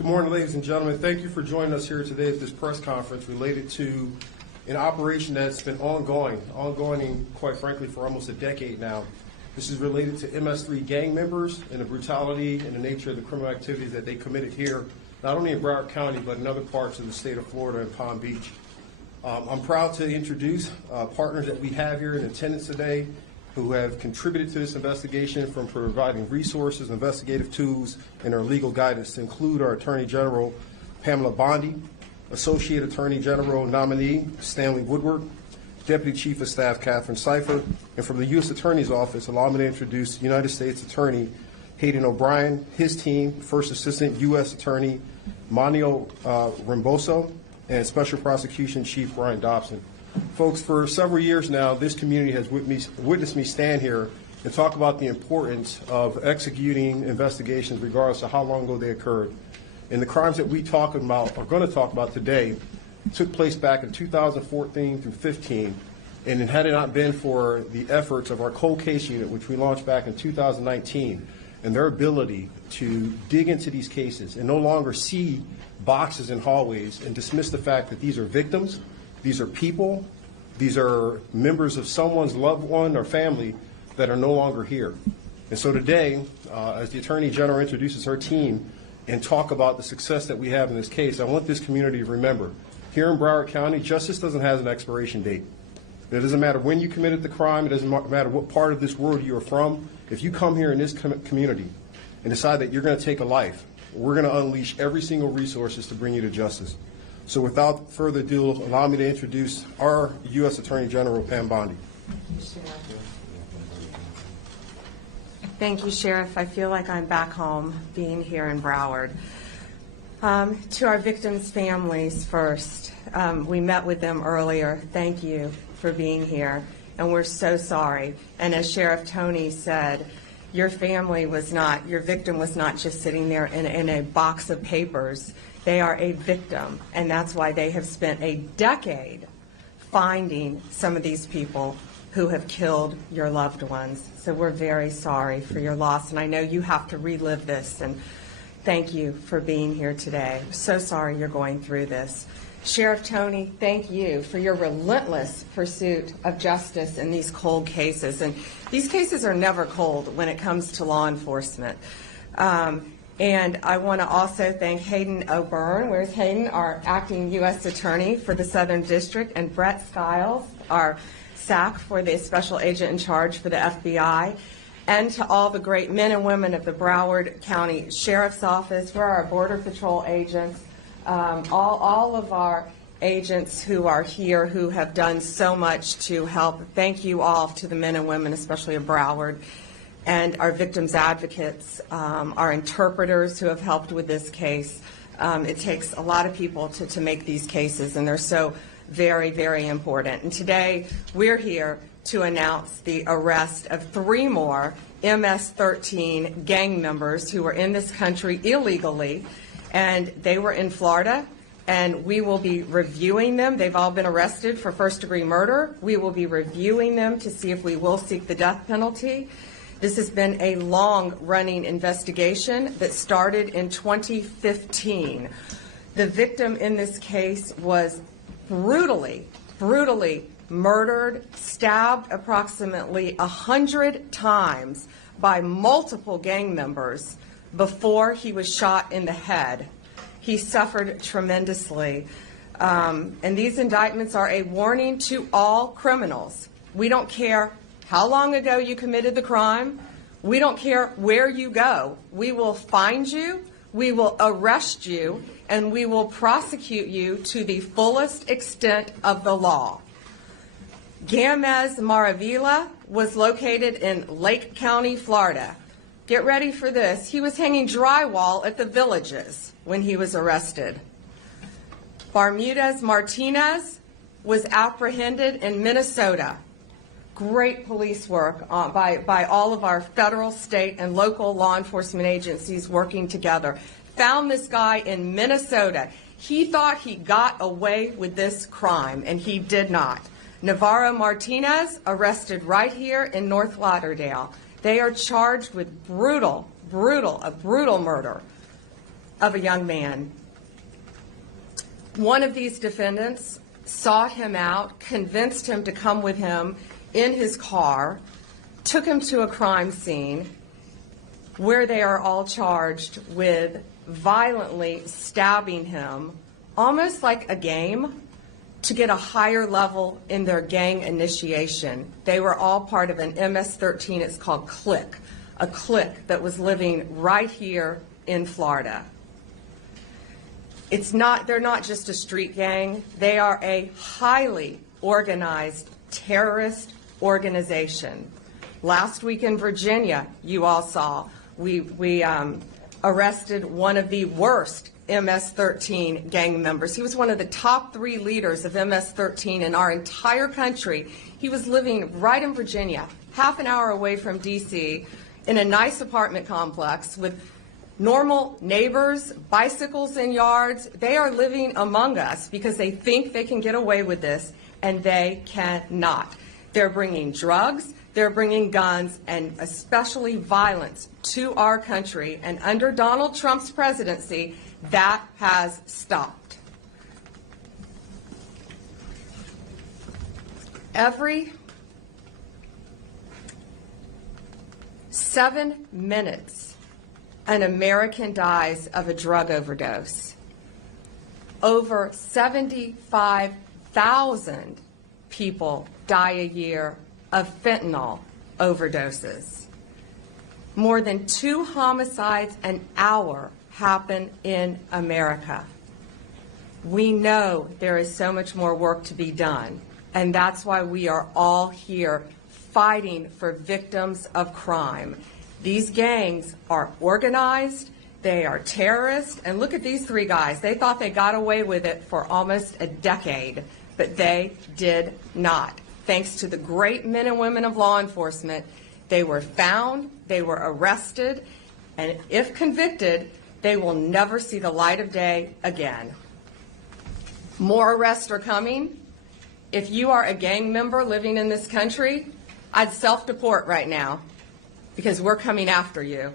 Good morning, ladies and gentlemen. Thank you for joining us here today at this press conference related to an operation that's been ongoing, quite frankly, for almost a decade now. This is related to MS13 gang members and the brutality and the nature of the criminal activities that they committed here, not only in Broward County, but in other parts of the state of Florida and Palm Beach. I'm proud to introduce partners that we have here in attendance today who have contributed to this investigation, from providing resources, investigative tools, and our legal guidance, to include our Attorney General Pam Bondi, Associate Attorney General nominee Stanley Woodward, Deputy Chief of Staff Catherine Cipher, and from the U.S. Attorney's Office, allow me to introduce United States Attorney Hayden O'Brien, his team, First Assistant U.S. Attorney Manio Rimboso, and Special Prosecution Chief Brian Dobson. Folks, for several years now, this community has witnessed me stand here and talk about the importance of executing investigations regardless of how long ago they occurred. And the crimes that we are going to talk about today took place back in 2014 through 15. And had it not been for the efforts of our cold case unit, which we launched back in 2019, and their ability to dig into these cases and no longer see boxes in hallways and dismiss the fact that these are victims, these are people, these are members of someone's loved one or family that are no longer here. And so today, as the Attorney General introduces her team and talk about the success that we have in this case, I want this community to remember, here in Broward County, justice doesn't have an expiration date. It doesn't matter when you committed the crime. It doesn't matter what part of this world you are from. If you come here in this community and decide that you're going to take a life, we're going to unleash every single resources to bring you to justice. So without further ado, allow me to introduce our U.S. Attorney General, Pam Bondi. Thank you, Sheriff. I feel like I'm back home being here in Broward. To our victims' families first, we met with them earlier. Thank you for being here, and we're so sorry. And as Sheriff Tony said, your victim was not just sitting there in a box of papers. They are a victim, and that's why they have spent a decade finding some of these people who have killed your loved ones. So we're very sorry for your loss, and I know you have to relive this, and thank you for being here today. I'm so sorry you're going through this. Sheriff Tony, thank you for your relentless pursuit of justice in these cold cases. And these cases are never cold when it comes to law enforcement. And I want to also thank Hayden O'Byrne, where's Hayden, our acting U.S. Attorney for the Southern District, and Brett Stiles, our SAC for the Special Agent in Charge for the FBI, and to all the great men and women of the Broward County Sheriff's Office, for our Border Patrol agents, all of our agents who are here who have done so much to help. Thank you all to the men and women, especially of Broward, and our victims advocates, our interpreters who have helped with this case. It takes a lot of people to make these cases, and they're so very, very important. And today we're here to announce the arrest of 3 more MS13 gang members who were in this country illegally, and they were in Florida, and we will be reviewing them. They've all been arrested for first-degree murder. We will be reviewing them to see if we will seek the death penalty. This has been a long-running investigation that started in 2015. The victim in this case was brutally murdered, stabbed approximately 100 times by multiple gang members before he was shot in the head. He suffered tremendously. And these indictments are a warning to all criminals. We don't care how long ago you committed the crime. We don't care where you go. We will find you, we will arrest you, and we will prosecute you to the fullest extent of the law. Gamez Maravilla was located in Lake County, Florida. Get ready for this. He was hanging drywall at the Villages when he was arrested. Bermudez Martinez was apprehended in Minnesota. Great police work by all of our federal, state, and local law enforcement agencies working together. Found this guy in Minnesota. He thought he got away with this crime, and he did not. Navarro Martinez arrested right here in North Lauderdale. They are charged with brutal murder. of a young man. One of these defendants sought him out, convinced him to come with him in his car, took him to a crime scene where they are all charged with violently stabbing him, almost like a game, to get a higher level in their gang initiation. They were all part of an MS13, it's called Click, a clique that was living right here in Florida. They're not just a street gang, they are a highly organized terrorist organization. Last week in Virginia, you all saw, we arrested one of the worst MS13 gang members. He was one of the top 3 leaders of MS13 in our entire country. He was living right in Virginia, half an hour away from D.C., in a nice apartment complex with normal neighbors, bicycles in yards. They are living among us because they think they can get away with this, and they cannot. They're bringing drugs, they're bringing guns, and especially violence to our country. And under Donald Trump's presidency, that has stopped. Every 7 minutes, an American dies of a drug overdose. Over 75,000 people die a year of fentanyl overdoses. More than 2 homicides an hour happen in America. We know there is so much more work to be done, and that's why we are all here fighting for victims of crime. These gangs are organized, they are terrorists, and look at these 3 guys. They thought they got away with it for almost a decade, but they did not. Thanks to the great men and women of law enforcement, they were found, they were arrested, and if convicted, they will never see the light of day again. More arrests are coming. If you are a gang member living in this country, I'd self-deport right now because we're coming after you.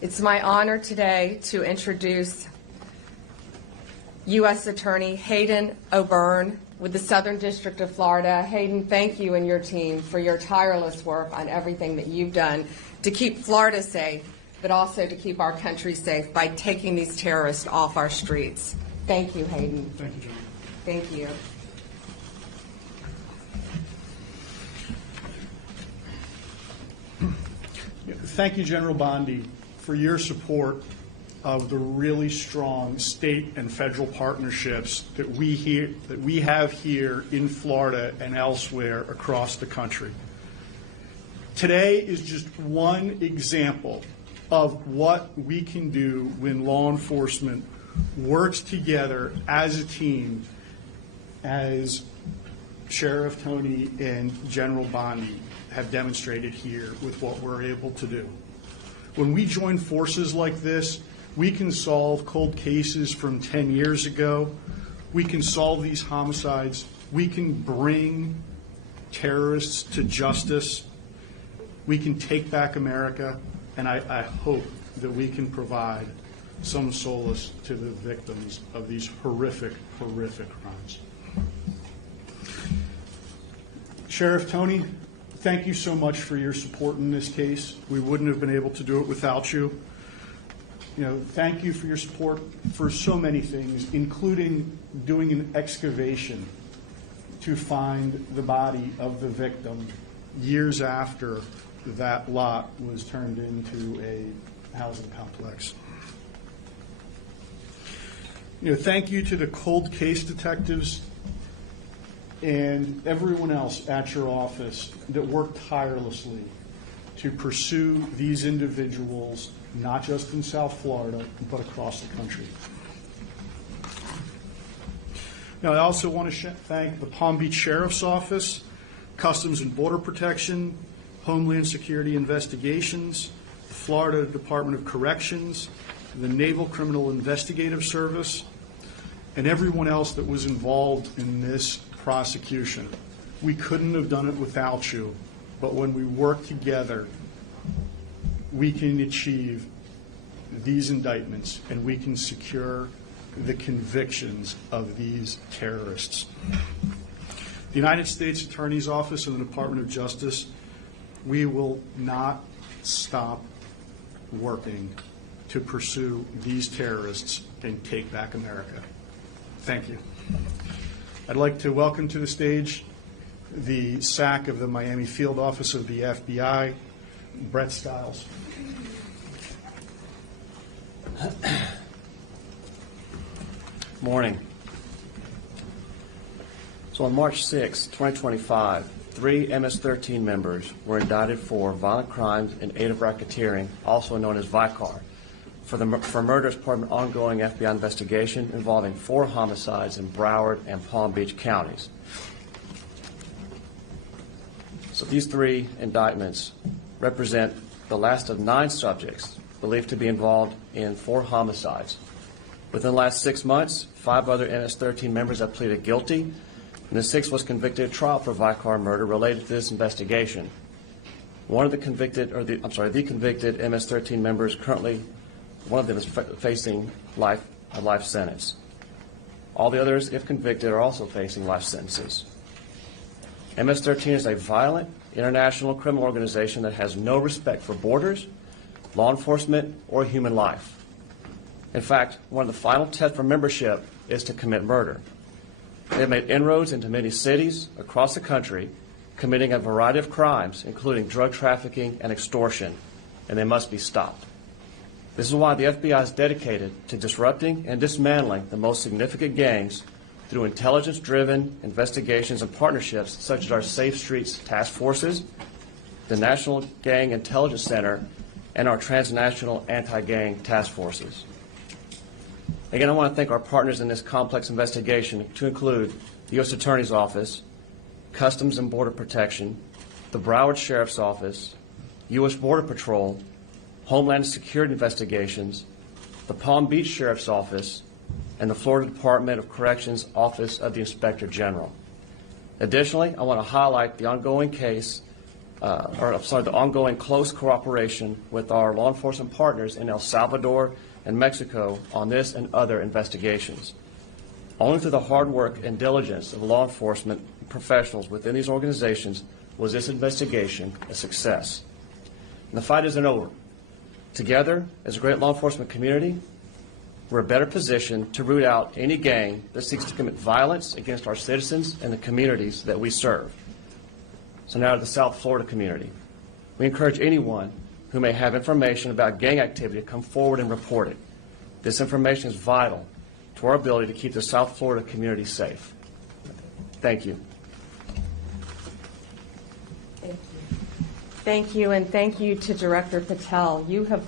It's my honor today to introduce U.S. Attorney Hayden O'Byrne with the Southern District of Florida. Hayden, thank you and your team for your tireless work on everything that you've done to keep Florida safe, but also to keep our country safe by taking these terrorists off our streets. Thank you, Hayden. Thank you, John. Thank you. Thank you, General Bondi, for your support of the really strong state and federal partnerships that we have here in Florida and elsewhere across the country. Today is just one example of what we can do when law enforcement works together as a team, as Sheriff Tony and General Bondi have demonstrated here with what we're able to do. When we join forces like this, we can solve cold cases from 10 years ago. We can solve these homicides. We can bring terrorists to justice. We can take back America, and I hope that we can provide some solace to the victims of these horrific, horrific crimes. Sheriff Tony, thank you so much for your support in this case. We wouldn't have been able to do it without you. Thank you for your support for so many things, including doing an excavation to find the body of the victim years after that lot was turned into a housing complex. Thank you to the cold case detectives and everyone else at your office that worked tirelessly to pursue these individuals, not just in South Florida, but across the country. Now, I also want to thank the Palm Beach Sheriff's Office, Customs and Border Protection, Homeland Security Investigations, the Florida Department of Corrections, the Naval Criminal Investigative Service, and everyone else that was involved in this prosecution. We couldn't have done it without you, but when we work together, we can achieve these indictments and we can secure the convictions of these terrorists. The United States Attorney's Office and the Department of Justice, we will not stop working to pursue these terrorists and take back America. Thank you. I'd like to welcome to the stage the SAC of the Miami Field Office of the FBI, Brett Stiles. Morning. So on March 6, 2025, 3 MS13 members were indicted for violent crimes in aid of racketeering, also known as VICAR, for murder as part of an ongoing FBI investigation involving 4 homicides in Broward and Palm Beach counties. So these 3 indictments represent the last of 9 subjects believed to be involved in 4 homicides. Within the last 6 months, 5 other MS13 members have pleaded guilty, and the 6th was convicted at trial for VICAR murder related to this investigation. The convicted MS13 members currently, one of them is facing a life sentence. All the others, if convicted, are also facing life sentences. MS13 is a violent international criminal organization that has no respect for borders, law enforcement, or human life. In fact, one of the final tests for membership is to commit murder. They have made inroads into many cities across the country, committing a variety of crimes, including drug trafficking and extortion, and they must be stopped. This is why the FBI is dedicated to disrupting and dismantling the most significant gangs through intelligence-driven investigations and partnerships such as our Safe Streets Task Forces, the National Gang Intelligence Center, and our transnational anti-gang task forces. Again, I want to thank our partners in this complex investigation, to include the U.S. Attorney's Office, Customs and Border Protection, the Broward Sheriff's Office, U.S. Border Patrol, Homeland Security Investigations, the Palm Beach Sheriff's Office, and the Florida Department of Corrections Office of the Inspector General. Additionally, I want to highlight the ongoing the ongoing close cooperation with our law enforcement partners in El Salvador and Mexico on this and other investigations. Only through the hard work and diligence of law enforcement professionals within these organizations was this investigation a success. And the fight isn't over. Together, as a great law enforcement community, we're better positioned to root out any gang that seeks to commit violence against our citizens and the communities that we serve. So now to the South Florida community. We encourage anyone who may have information about gang activity to come forward and report it. This information is vital to our ability to keep the South Florida community safe. Thank you. Thank you, and thank you to Director Patel. You have,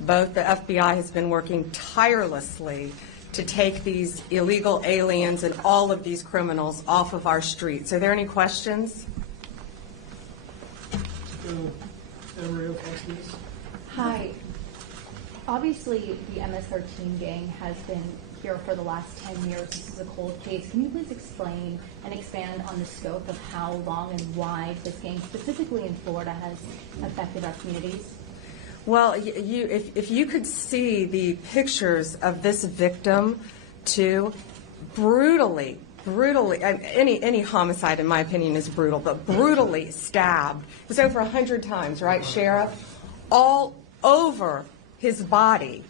both the FBI has been working tirelessly to take these illegal aliens and all of these criminals off of our streets. Are there any questions? Hi. Obviously, the MS13 gang has been here for the last 10 years. This is a cold case. Can you please explain and expand on the scope of how long and wide this gang, specifically in Florida, has affected our communities? Well, if you could see the pictures of this victim, too, brutally, any homicide, in my opinion, is brutal, but brutally stabbed. It was over 100 times, right, Sheriff? All over his body.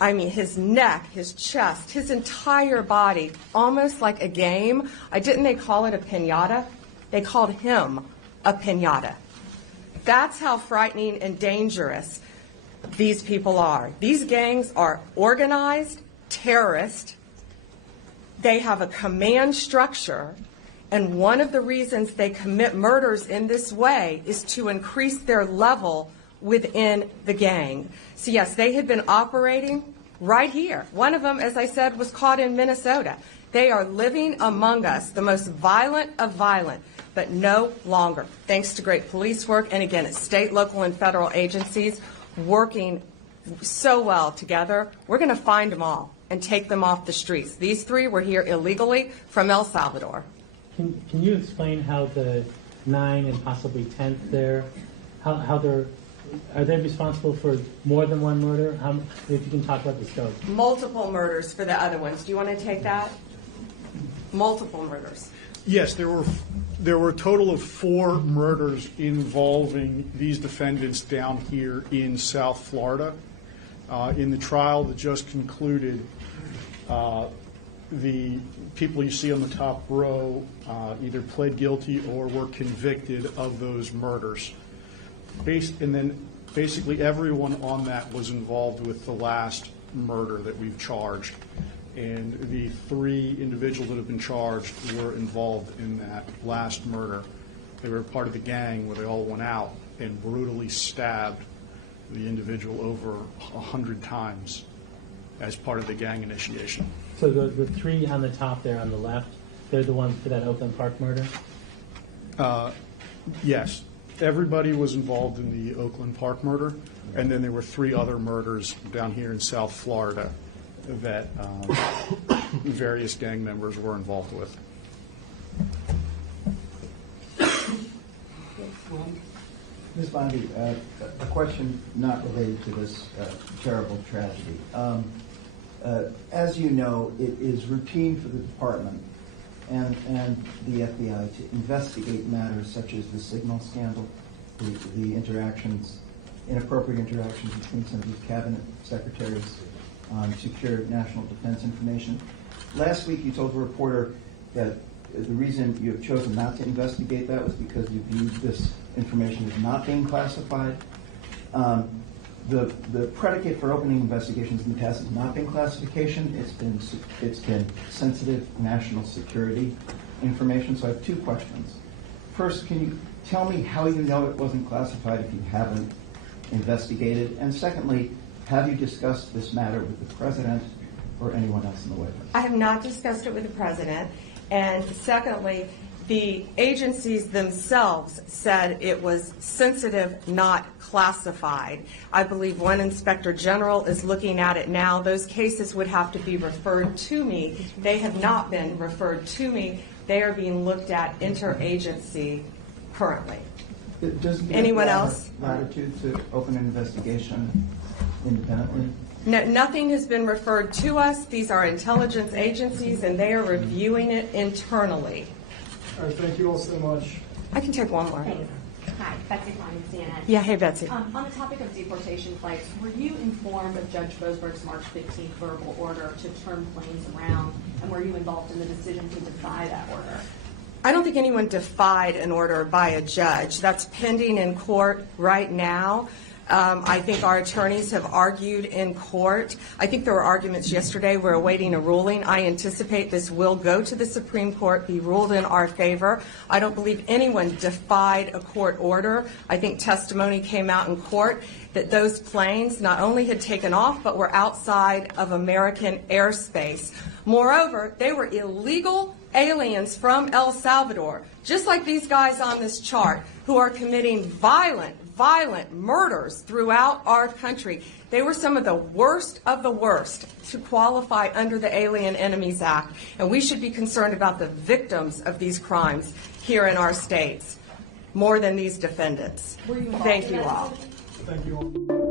I mean, his neck, his chest, his entire body, almost like a game. Didn't they call it a piñata? They called him a piñata. That's how frightening and dangerous these people are. These gangs are organized, terrorist. They have a command structure, and one of the reasons they commit murders in this way is to increase their level within the gang. So yes, they had been operating right here. One of them, as I said, was caught in Minnesota. They are living among us, the most violent of violent, but no longer. Thanks to great police work, and again, it's state, local, and federal agencies working so well together. We're going to find them all and take them off the streets. These 3 were here illegally from El Salvador. Can you explain how the 9 and possibly 10th there, how they're are they responsible for more than one murder? If you can talk about the scope. Multiple murders for the other ones. Do you want to take that? Multiple murders. Yes, there were a total of 4 murders involving these defendants down here in South Florida. In the trial that just concluded, the people you see on the top row either pled guilty or were convicted of those murders. And then basically everyone on that was involved with the last murder that we've charged. And the 3 individuals that have been charged were involved in that last murder. They were part of the gang where they all went out and brutally stabbed the individual over 100 times as part of the gang initiation. So the 3 on the top there on the left, they're the ones for that Oakland Park murder? Yes. Everybody was involved in the Oakland Park murder, and then there were 3 other murders down here in South Florida that various gang members were involved with. Ms. Bondi, a question not related to this terrible tragedy. As you know, it is routine for the department and the FBI to investigate matters such as the signal scandal, the interactions, inappropriate interactions between some of these cabinet secretaries on secure national defense information. Last week you told a reporter that the reason you have chosen not to investigate that was because you viewed this information as not being classified. The predicate for opening investigations in the past has not been classification. It's been sensitive national security information. So I have 2 questions. First, can you tell me how you know it wasn't classified if you haven't investigated? And secondly, have you discussed this matter with the president or anyone else in the White House? I have not discussed it with the president. And secondly, the agencies themselves said it was sensitive, not classified. I believe one inspector general is looking at it now. Those cases would have to be referred to me. They have not been referred to me. They are being looked at interagency currently. Does the Anyone FBI else? have latitude to open an investigation independently? No, nothing has been referred to us. These are intelligence agencies, and they are reviewing it internally. All right, thank you all so much. I can take one more. Thanks. Hi, Betsy Klein, CNN. Yeah, hey, Betsy. On the topic of deportation flights, were you informed of Judge Boasberg's March 15th verbal order to turn planes around, and were you involved in the decision to defy that order? I don't think anyone defied an order by a judge. That's pending in court right now. I think our attorneys have argued in court. I think there were arguments yesterday. We're awaiting a ruling. I anticipate this will go to the Supreme Court, be ruled in our favor. I don't believe anyone defied a court order. I think testimony came out in court that those planes not only had taken off, but were outside of American airspace. Moreover, they were illegal aliens from El Salvador, just like these guys on this chart, who are committing violent murders throughout our country. They were some of the worst to qualify under the Alien Enemies Act, and we should be concerned about the victims of these crimes here in our states more than these defendants. Were you involved Thank in you that all. decision? Thank you all.